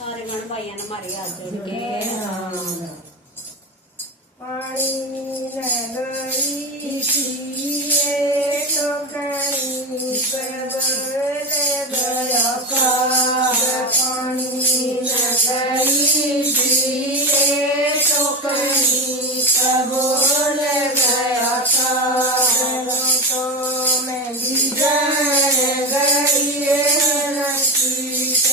सारे मन भाइयों ने मारे हाथ जोड़ के पानी न गई पिए तो कहीं प्रबल गया काग पानी न गई पिए तो कहीं प्रबल गया काग तो मैं भी जान गई नसीब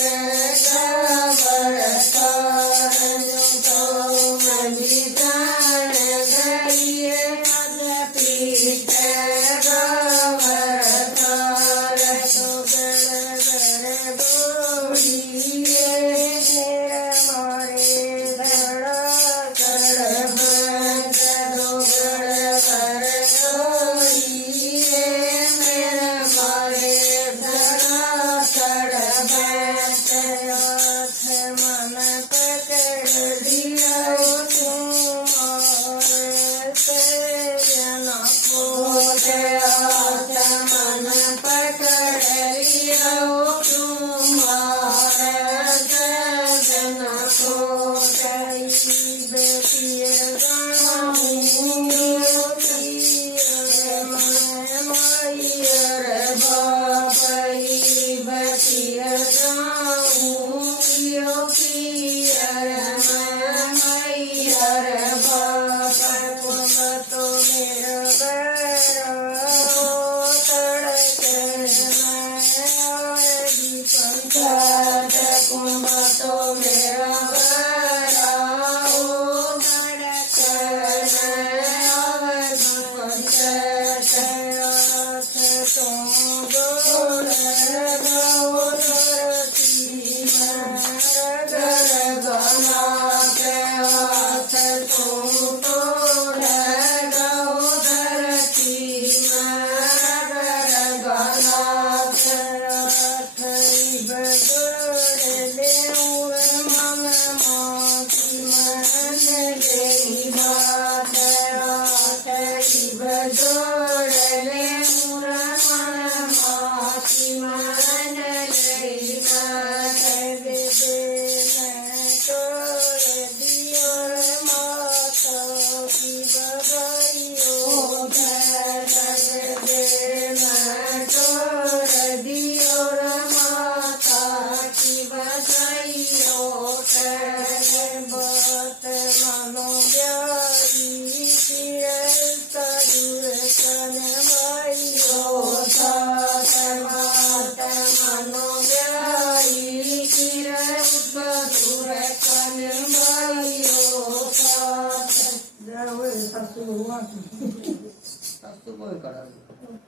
સાસુ બોય કરાવી